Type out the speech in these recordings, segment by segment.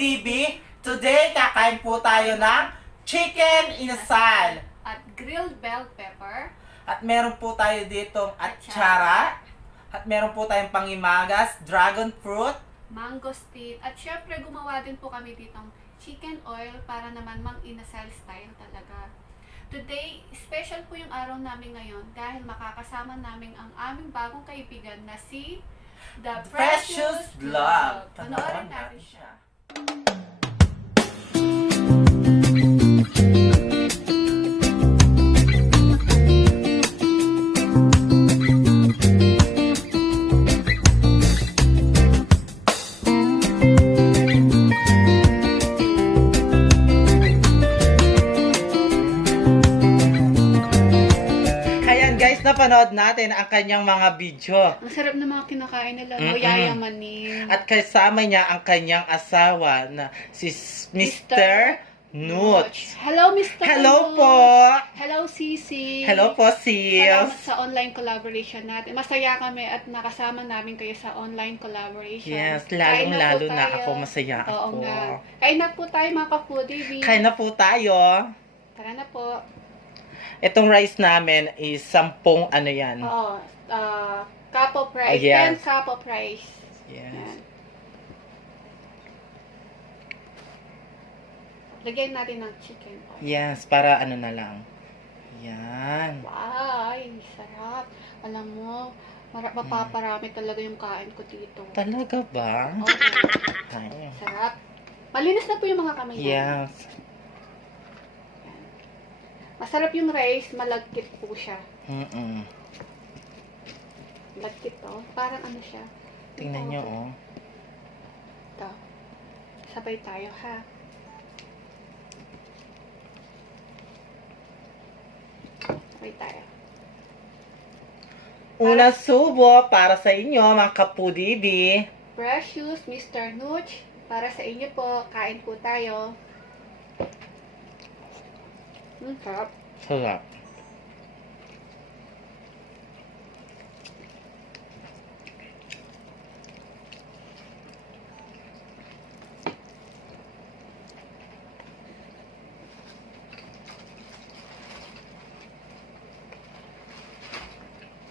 DB. Today, kakain po tayo ng chicken inasal. At grilled bell pepper. At meron po tayo ditong atsara. At meron po tayong pangimagas, dragon fruit. Mangosteen. At syempre, gumawa din po kami ditong chicken oil para naman mang inasal style talaga. Today, special po yung araw namin ngayon dahil makakasama namin ang aming bagong kaibigan na si The Precious Love. Panoorin natin siya. Napanood natin ang kanyang mga video. Masarap na mga kinakain nila, no? Yayamanin. At kasama niya ang kanyang asawa na si Mr. Nooch. Hello, Mr. Hello Nooch. po. Hello, Sisi. Hello po, sis. Salamat sa online collaboration natin. Masaya kami at nakasama namin kayo sa online collaboration. Yes, lalong-lalo na ako. Masaya Oo ako. nga. Kain na po tayo, mga ka-foodie. Kain na po tayo. Tara na po. Itong rice namin is 10 ano yan. Oo. Cup of rice. Yes. 10 cup of rice. Yes. Yan. Lagyan natin ng chicken oil. Yes, para ano na lang. Yan. Wow, ay, sarap. Alam mo, mapaparami talaga yung kain ko dito. Talaga ba? Oo. Ay. Sarap. Malinis na po yung mga kamay namin. Yes. Masarap yung rice, malagkit po siya. Lagkit to. Parang ano siya. Tingnan nyo, oh. Ito. Sabay tayo, ha? Sabay tayo. Una subo para sa inyo, mga kapudibi. Precious, Mr. Nooch. Para sa inyo po, kain po tayo. Sarap. Sarap.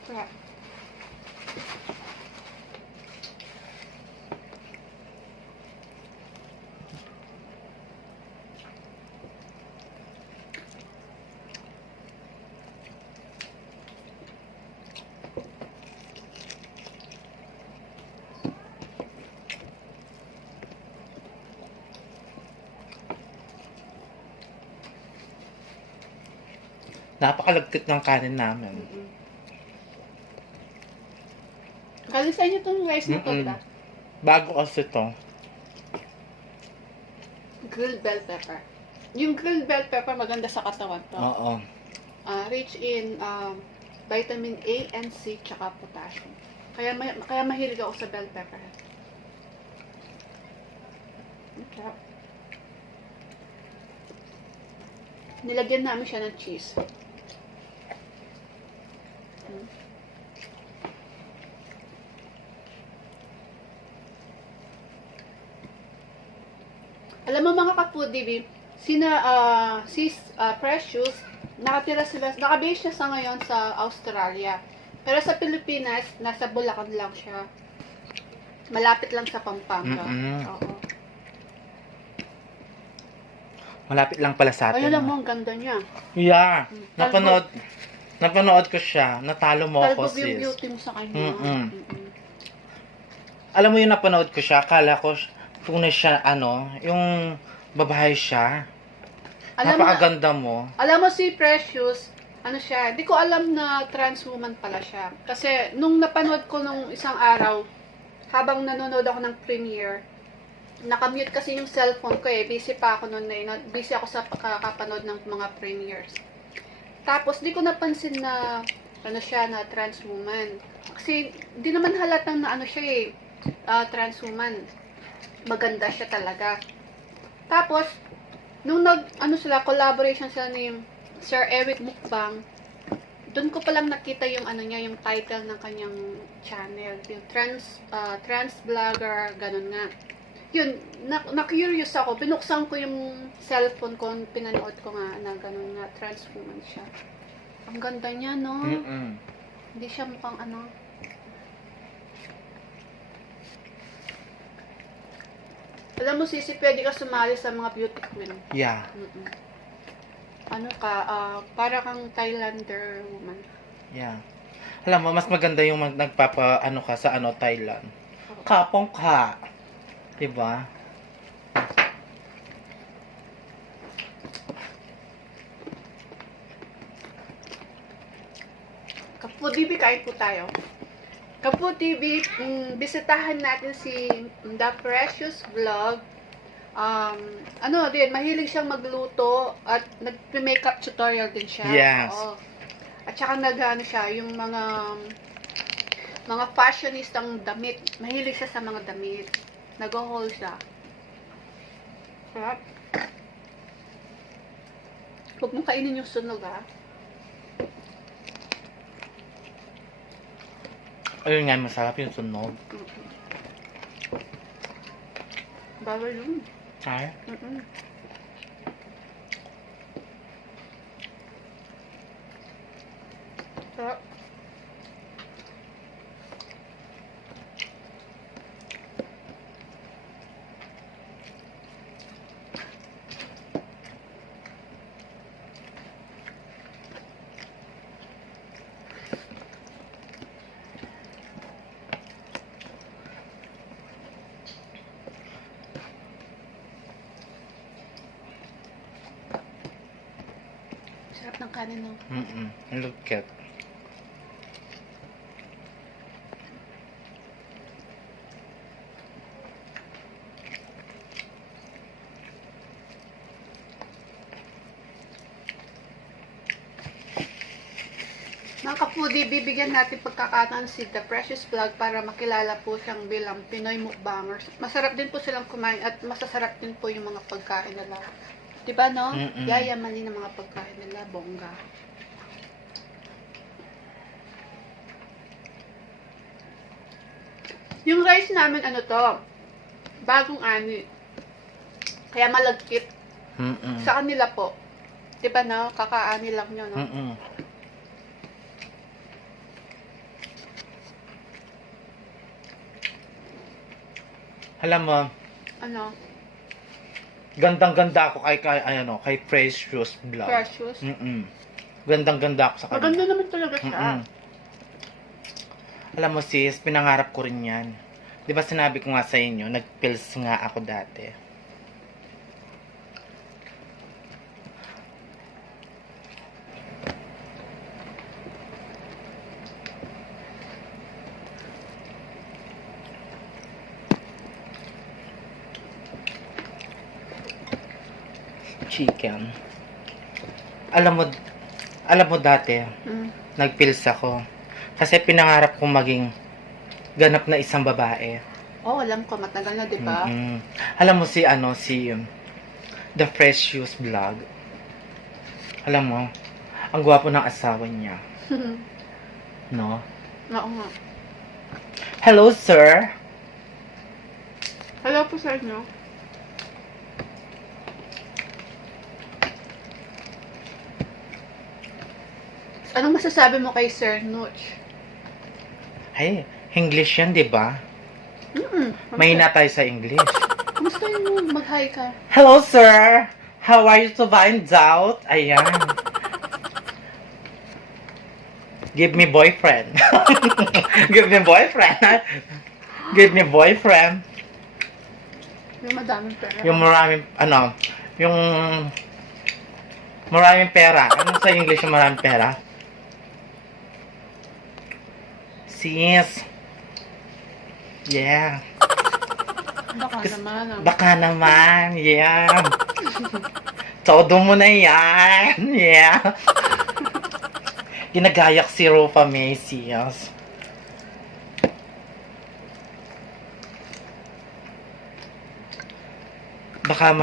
Sarap. Napakalagkit ng kanin namin. Galing sa inyo itong rice na to, diba? Bago kasi to. Grilled bell pepper. Yung grilled bell pepper maganda sa katawan to. Oo. Rich in vitamin A and C tsaka potassium. Kaya mahilig ako sa bell pepper. Sarap. Nilagyan namin siya ng cheese. Alam mo mga ka-foodie, sis Precious, nakabase siya sa ngayon sa Australia. Pero sa Pilipinas, nasa Bulacan lang siya. Malapit lang sa Pampanga. Oo. Malapit lang pala sa atin. Ayun lang mo, ang ganda niya. Yeah. Napanood ko siya. Natalo mo ako, Talbog yung sis. beauty mo sa kanya. Alam mo yung napanood ko siya, akala ko tunay siya, yung babae siya. Napakaganda mo. Alam mo si Precious, siya, di ko alam na trans woman pala siya. Kasi nung napanood ko nung isang araw, habang nanonood ako ng premiere, nakamute kasi yung cellphone ko busy pa ako noon busy ako sa kakapanood ng mga premieres. Tapos di ko napansin na ano siya, na trans woman. Kasi, di naman halatang na ano siya eh, trans woman. Maganda siya talaga. Tapos, nung collaboration sila ni Sir Eric Mukbang, doon ko palang nakita yung yung title ng kanyang channel, yung trans vlogger, ganun nga. Yun, na-curious ako, binuksan ko yung cellphone ko, pinanood ko nga na ganun nga, trans woman siya. Ang ganda niya, no? Hindi siya mukhang Alam mo, Sisi, pwede ka sumali sa mga beauty queen. Yeah. Para kang Thailander woman. Yeah. Alam mo, mas maganda yung nagpapa, ka sa Thailand. Kapong ka. Diba? Kapu TV, kain po tayo. Kapu TV, bisitahan natin si The Precious Vlog. Mahilig siyang magluto at nag-makeup tutorial din siya. Yes. Oo. At saka siya, yung mga fashionistang damit. Mahilig siya sa mga damit. Nag-haul siya. Sarap. Huwag mong kainin yung sunog, ha? Ayun nga, masarap yung sunog. Bawal yun. Ay? Sarap. Sarap ng kanin, no? Look at. Mga kapudi, bibigyan natin pagkakataon si The Precious Vlog para makilala po siyang bilang Pinoy mukbangers. Masarap din po silang kumain at masasarap din po yung mga pagkain nila. Diba, no? Yayamanin ang mga pagkain nila, bongga. Yung rice namin, bagong ani. Kaya malagkit. Sa kanila po. Diba, no? Kakaani lang nyo, no? Alam mo, gandang-ganda ako kay Precious Vlog. Precious. Gandang-ganda ako sa kanya. Maganda naman talaga siya. Alam mo sis, pinangarap ko rin yan. Di ba sinabi ko nga sa inyo, nag-pills nga ako dati. Chicken. Alam mo dati, nagpills ako. Kasi pinangarap kong maging ganap na isang babae. Oh, alam ko, matagal na, di ba? Alam mo si The Precious Vlog. Alam mo, ang gwapo ng asawa niya. No? Oo nga. Hello, sir. Hello po sa inyo. Anong masasabi mo kay Sir Nooch? Ay, English yan, di ba? Mahina tayo sa English. Kumusta yung mag-hi ka? Hello, sir. How are you to find out? Ayan. Give me boyfriend. Give me boyfriend. Give me boyfriend. Yung madaming pera. Yung maraming pera. Ano sa English yung maraming pera? Sis. Yeah. Baka naman. Baka naman. Yeah. Todo mo na yan. Yeah. ginagayak si Rufa Macias. Baka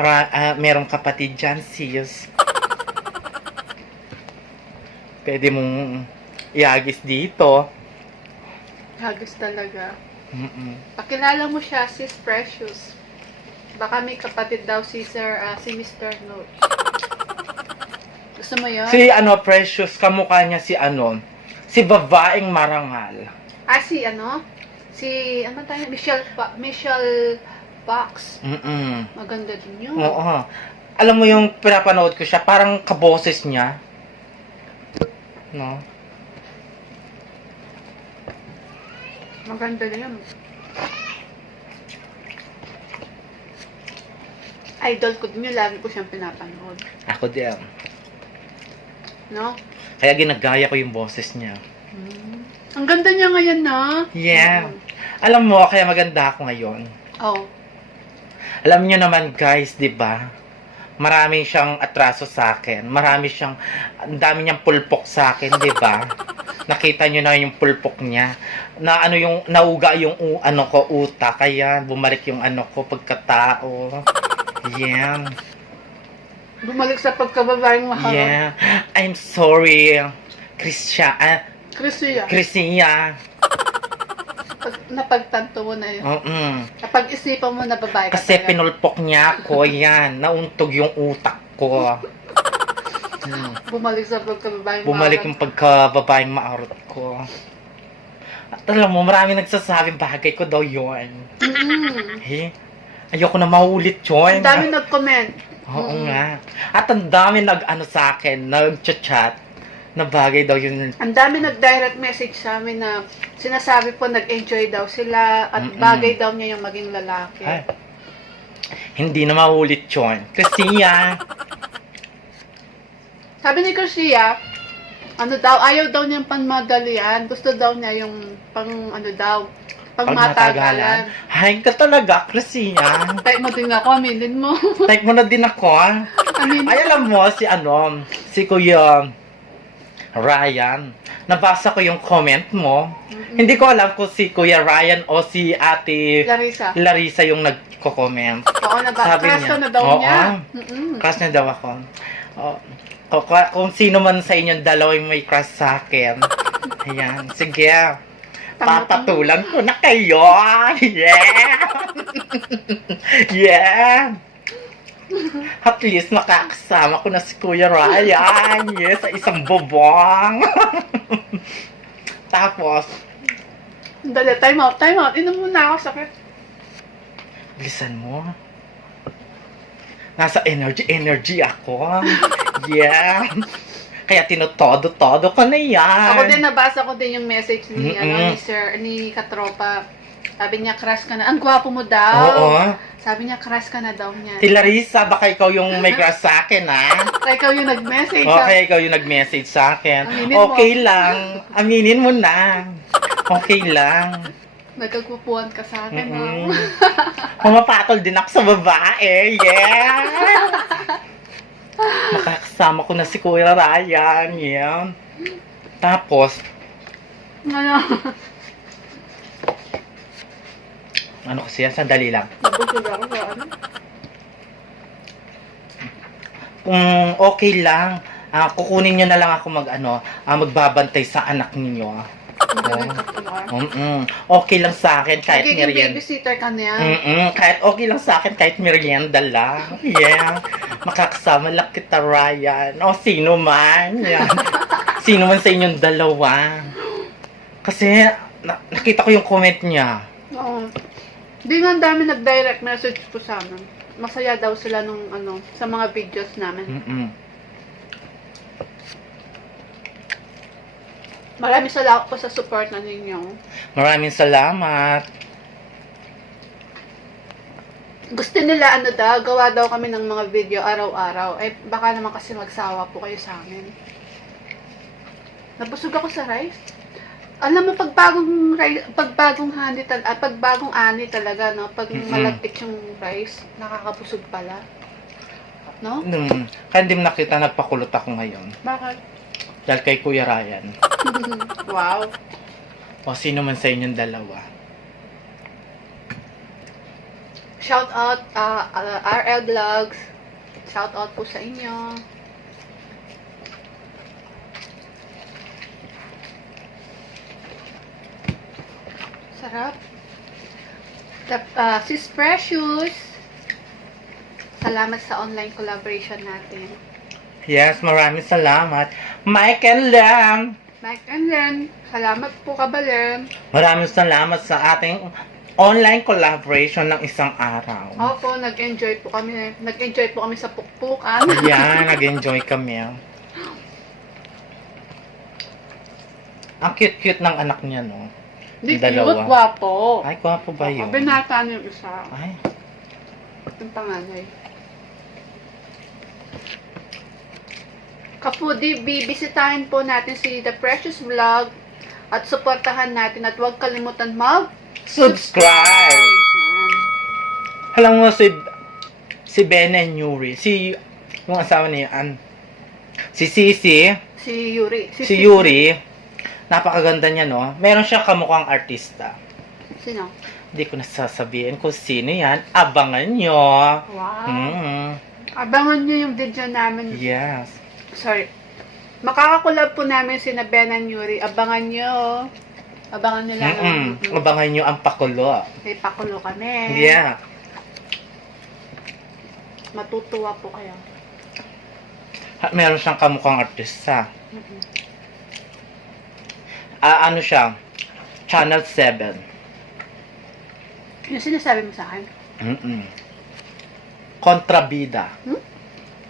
merong kapatid dyan, sis. Pwede mong iagis dito. Hagis talaga. Mm-mm. Pakilala mo siya, Sis Precious. Baka may kapatid daw si si Mr. Note. Gusto mo yun? Si Precious, kamukha niya si babaeng marangal. Si ano tayo? Michelle Fox. Mm-mm. Maganda din yun. Oo. Alam mo yung pinapanood ko siya, parang kaboses niya. No? Maganda din yun. Idol ko din yun. Lagi ko siyang pinapanood. Ako din. No? Kaya ginagaya ko yung boses niya. Ang ganda niya ngayon, na. Yeah. Alam mo, kaya maganda ako ngayon. Oh. Alam niyo naman guys, di ba? Marami siyang atraso sa akin. Ang dami niyang pulpok sa akin, di ba? Nakita niyo na yung pulpok niya. Na nauga yung utak. Kaya bumalik yung pagkatao. Yeah. Bumalik sa pagkababaeng mahal. Yeah. I'm sorry, Chrissia. Napagtanto mo na yun. Kapag isipan mo na babae ka Kasi talaga. pinulpok niya ako, yan. Nauntog yung utak ko. Bumalik sa pagkababaeng Bumalik yung pagkababaeng maarot ko. At alam mo, marami nagsasabing bagay ko daw yun. Eh, ayoko na maulit yun. Ang dami nag-comment. Oo nga. At ang dami sa akin, nag-chat na bagay daw yun. Ang dami nag-direct message sa amin na sinasabi po nag-enjoy daw sila at bagay daw niya yung maging lalaki. Ay, hindi na maulit yun. Kasi Sabi ni Garcia, ayaw daw niyang panmadalian. Gusto daw niya yung pangmatagalan. Ay, ka talaga, Chrisia. Type mo din ako, aminin mo. Type mo na din ako. Aminin Ay, alam mo, si Kuya Ryan, nabasa ko yung comment mo. Hindi ko alam kung si Kuya Ryan o si Ate Larissa yung nagko-comment. Oo, Sabi crush niya. ka na daw niya. Crush na daw ako. Kung sino man sa inyong dalawa yung may crush sa akin. Ayan, sige. Papatulan ko na kayo. Yeah! Yeah! At least makakasama ko na si Kuya Ryan. Yes, sa isang bubong. Tapos, Dali, time out. Inom muna ako, sakit. bilisan mo. Nasa energy ako. Yeah. Kaya tinotodo-todo ko na yan. Ako din, nabasa ko din yung message ni Katropa. Sabi niya, crush ka na. Ang gwapo mo daw. Oo. Sabi niya, crush ka na daw niya. Si Larissa, baka ikaw yung may crush sa akin, ha? Ikaw yung nag-message. Okay, ikaw yung nag-message sa akin. Aminin Okay mo. lang. Aminin mo na. Okay lang. Nagkagpupuan ka sa akin, no? Pumapatol din ako sa babae. Yeah! Makakasama ko na si Kuya Ryan. Yeah. Tapos, ano kasi yan? Sandali lang. Nabusog ako sa ano? Kung okay lang, kukunin nyo na lang ako magbabantay sa anak ninyo. Okay lang sa akin kahit Nagiging merienda. babysitter ka niya. Kahit okay lang sa akin kahit merienda lang. Yeah. Makakasama lang kita, Ryan. O sino man. Yeah. Sino man sa inyong dalawa. Kasi nakita ko yung comment niya. Oo. Di nga ang dami nag-direct message po sa amin. Masaya daw sila nung sa mga videos namin. Maraming salamat po sa support na ninyo. Maraming salamat. Gusto nila gawa daw kami ng mga video araw-araw. Eh, baka naman kasi magsawa po kayo sa amin. Nabusog ako sa rice. Alam mo, pag bagong ani talaga, no? Pag malagkit yung rice, nakakabusog pala. No? Kaya hindi mo nakita, nagpakulot ako ngayon. Bakit? Dahil kay Kuya Ryan. Wow. O sino man sa inyong dalawa. Shout out RL Vlogs. Shout out po sa inyo. Sarap. Sis Precious. Salamat sa online collaboration natin. Yes, maraming salamat. Mike and Lam. Mike and Len, salamat po Kabalem. Maraming salamat sa ating online collaboration ng isang araw. Opo, nag-enjoy po kami. Nag-enjoy po kami sa pukpukan. Yan, nag-enjoy kami. Ang cute-cute ng anak niya, no? Hindi Dalawa. cute, gwapo. Ay, gwapo ba yun? Binata niyo yung isa. Ay, Yung panganay. Kapudi, bibisitahin po natin si The Precious Vlog at suportahan natin at huwag kalimutan subscribe! Yan. Alam mo, si Ben and Yuri, yung asawa niya, si Sisi, Si Yuri. si Yuri, napakaganda niya, no? Meron siyang kamukhang artista. Sino? Hindi ko nasasabihin kung sino yan. Abangan nyo. Wow. Mm. Abangan nyo yung video namin. Yes. Sorry. Makakakulab po namin si Ben and Yuri. Abangan nyo. Abangan nyo lang. Abangan nyo ang pakulo. May pakulo kami. Yeah. Matutuwa po kayo. Meron siyang kamukhang artista. Mm-mm. Ano siya? Channel 7. Yung sinasabi mo sa akin? Kontrabida. Hmm?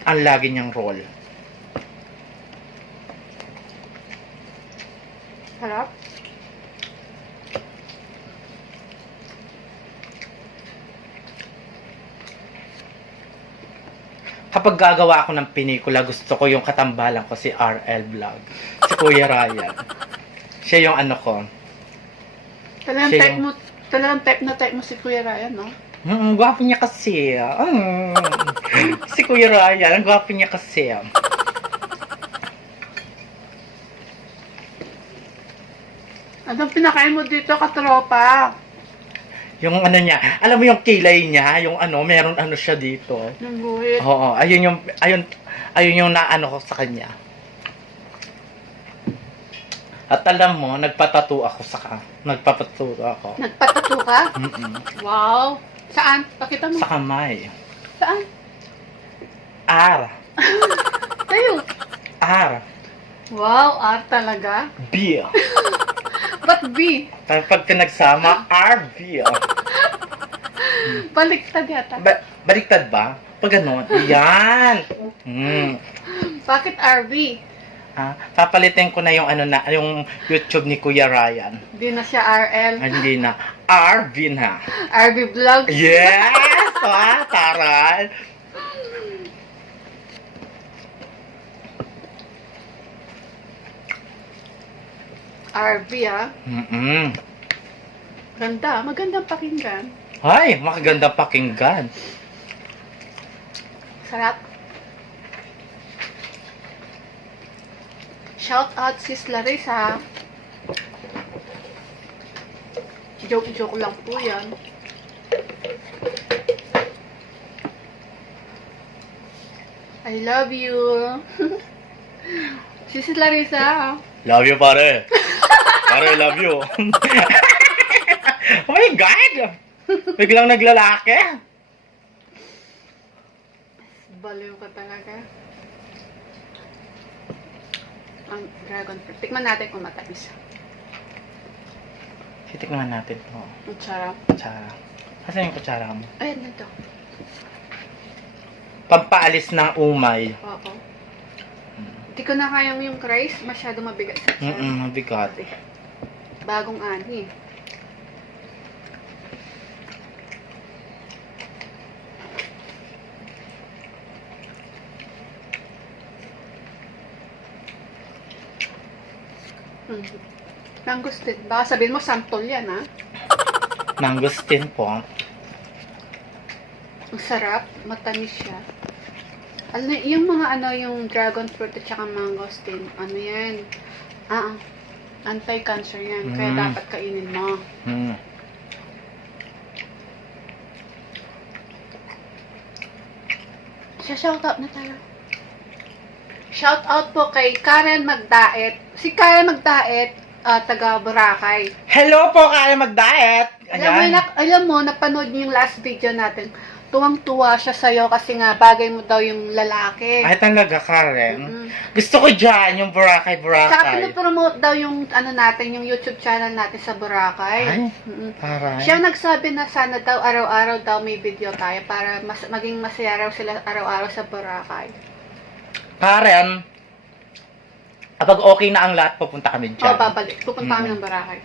Ang lagi niyang role. Harap? Kapag gagawa ako ng pelikula, gusto ko yung katambalan ko si RL Vlog. Si Kuya Ryan. Siya yung ano ko. Talagang Siya type mo, talagang type mo si Kuya Ryan, no? Gwapo niya kasi. Si Kuya Ryan, ang gwapo niya kasi. Anong pinakain mo dito, katropa? Yung ano niya, alam mo yung kilay niya, yung ano, meron ano siya dito. Yung guhit. Oo, ayun yung naano ko sa kanya. At alam mo, nagpatato ako. Nagpapatato ako. Nagpatato ka? Wow. Saan? Pakita mo. Sa kamay. Saan? R. Tayo. R. Wow, art talaga. B. Ba't B? Pag pinagsama, RB. Baliktad yata. Baliktad ba? Pag gano'n. Yan. Bakit RB? Papalitin ko na yung yung YouTube ni Kuya Ryan. Hindi na siya RL. Hindi na. RB na. RB Vlogs. Yes! Taral. RB, ah. Ganda. Magandang pakinggan. Ay, makaganda pakinggan. Sarap. Shout out sis Larissa. Joke lang po yan. I love you. Sis Larissa. Love you, pare. Pare, love you. Oh my God! Biglang naglalaki. Baliw ka talaga. Ang dragon fruit. Tikman natin kung matamis. Titikman natin to. Kutsara. Kutsara. Asan yung kutsara mo? Ayan na to. Pampaalis ng umay. Oo. Hindi ko na kayang yung rice. Masyado mabigat sa tiyan. Mabigat. Bagong ani. Mangustin. Baka sabihin mo, santol yan, ha? Mangustin po. Ang sarap. Matamis siya. Ano, yung mga ano, yung dragon fruit at saka mangosteen, ano yan? Anti-cancer yan. Kaya Mm. dapat kainin mo. Hmm. Shoutout na tayo. Shoutout po kay Karen Magdaet. Si Karen Magdaet, taga Boracay. Hello po, kaya mag-diet. Alam mo, napanood niyo yung last video natin. Tuwang-tuwa siya sa'yo kasi nga bagay mo daw yung lalaki. Ay, talaga, Karen. Mm. Gusto ko dyan, yung Boracay. Saka pinopromote daw yung ano natin, yung YouTube channel natin sa Boracay. Ay, Mm-mm. Aray. Siya nagsabi na sana daw araw-araw daw may video tayo para maging masaya raw sila araw-araw sa Boracay. Karen, kapag okay na ang lahat, pupunta kami dyan. O, babalik. Pupunta kami ng Boracay.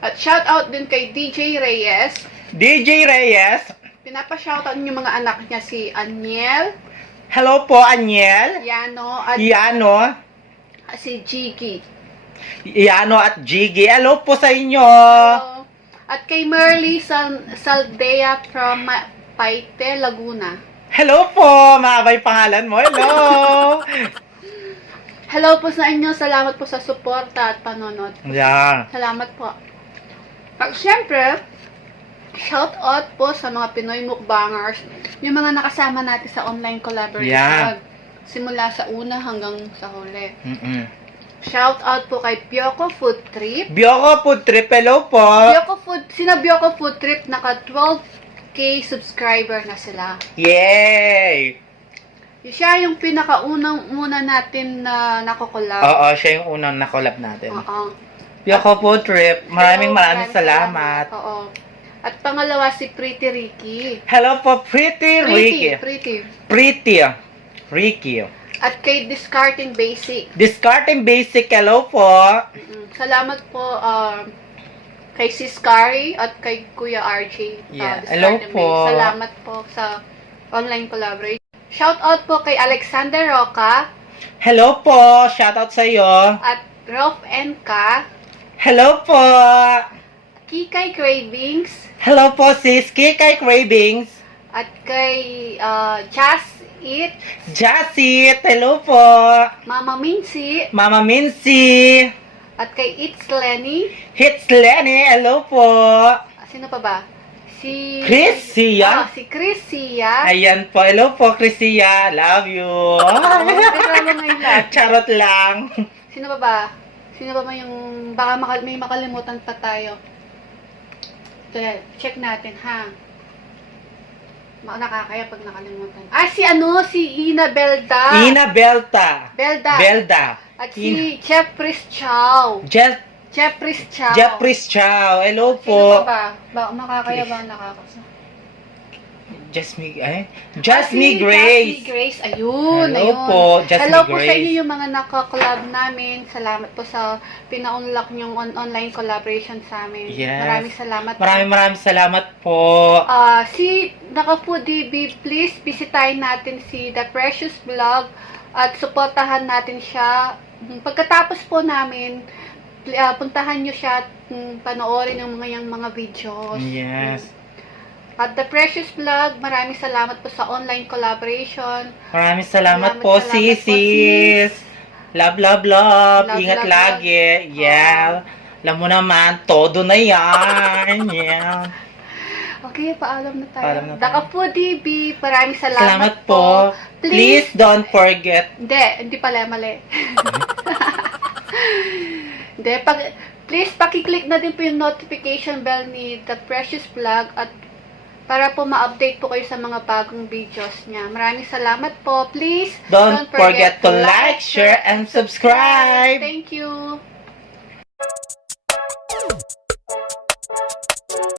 At shoutout din kay DJ Reyes. DJ Reyes. Pinapa-shoutout yung mga anak niya, si Aniel, Hello po, Aniel. Yano, at Yano. si Jiggy. Yano at Jiggy. Hello po sa inyo. So, at kay Merly Saldea from Paite, Laguna. Hello po, maabay pangalan mo. Hello. Hello po sa inyo. Salamat po sa suporta at panonood. Yeah. Salamat po. At syempre, shout out po sa mga Pinoy mukbangers, yung mga nakasama natin sa online collaboration. Yeah. Simula sa una hanggang sa huli. Mm-mm. Shout out po kay Bioko Food Trip. Bioko Food Trip. Hello po. Sina Bioko Food Trip, naka 12K subscriber na sila. Yay! Siya yung pinakaunang-una natin na nakokollab. Oo, siya yung unang na-collab natin. Oo. Bioko Food Trip. Maraming Maraming salamat. Oo. At pangalawa si Pretty Ricky. Hello po, Pretty Ricky. Pretty Ricky. At kay Discarding Basic. Discarding Basic. Hello po. Salamat po kay Sis Kari at kay Kuya RJ. Yeah. Discarding Hello Basic. po. Salamat po sa online collaboration. Shout out po kay Alexander Roca Hello po. Shoutout sa iyo. at Rolf NK, Hello po. Kikay Cravings, Hello po, sis. Kikay Cravings. at kay Just Eat, Jasit. Hello po. Mama Mincy, Mama Mincy. at kay It's Lenny. Hits Lenny. Hello po. Sino pa ba? Si Chris Sia. Si Chris Sia. Ayan po. Hello po, Chris Sia. Love you. Reklamo ngayon lahat. Charot lang. Sino pa ba? Sino pa ba yung baka may makalimutan pa tayo? Check natin ha. Nakakaya pag nakalimutan. Si Ina Belda. Ina Belta. Belda. Belda. At si Jeffries Chow. Jeffries Chow. Jeffries Chow. Hello Sino po. pa ba? Makakaya ba nakakasa? Jasmine Si Grace. Jasmine Grace. Ayun. Hello ayun. po, Jasmine Hello po sa Grace. inyo yung mga nakakollab namin. Salamat po sa pina-unlock yung online collaboration sa amin. Yes. Maraming salamat. Maraming salamat po. Si Naka-Foodie, please bisitahin natin si The Precious Vlog at suportahan natin siya. Pagkatapos po namin, puntahan nyo siya at panoorin yung mga videos. Yes. At The Precious Vlog, maraming salamat po sa online collaboration. Maraming salamat Salamat po, po, sis. Love. Love, Ingat love, lagi. Yeah. Alam mo naman, todo na yan. Yeah. Okay, paalam na tayo. Paalam na tayo. Naka-Foodie, maraming salamat Salamat po. Please don't forget. Hindi pala, mali. Hindi, please pakiclick na din po yung notification bell ni The Precious Vlog at para po ma-update po kayo sa mga bagong videos niya. Maraming salamat po. Please Don't forget to like, share, and subscribe. Thank you.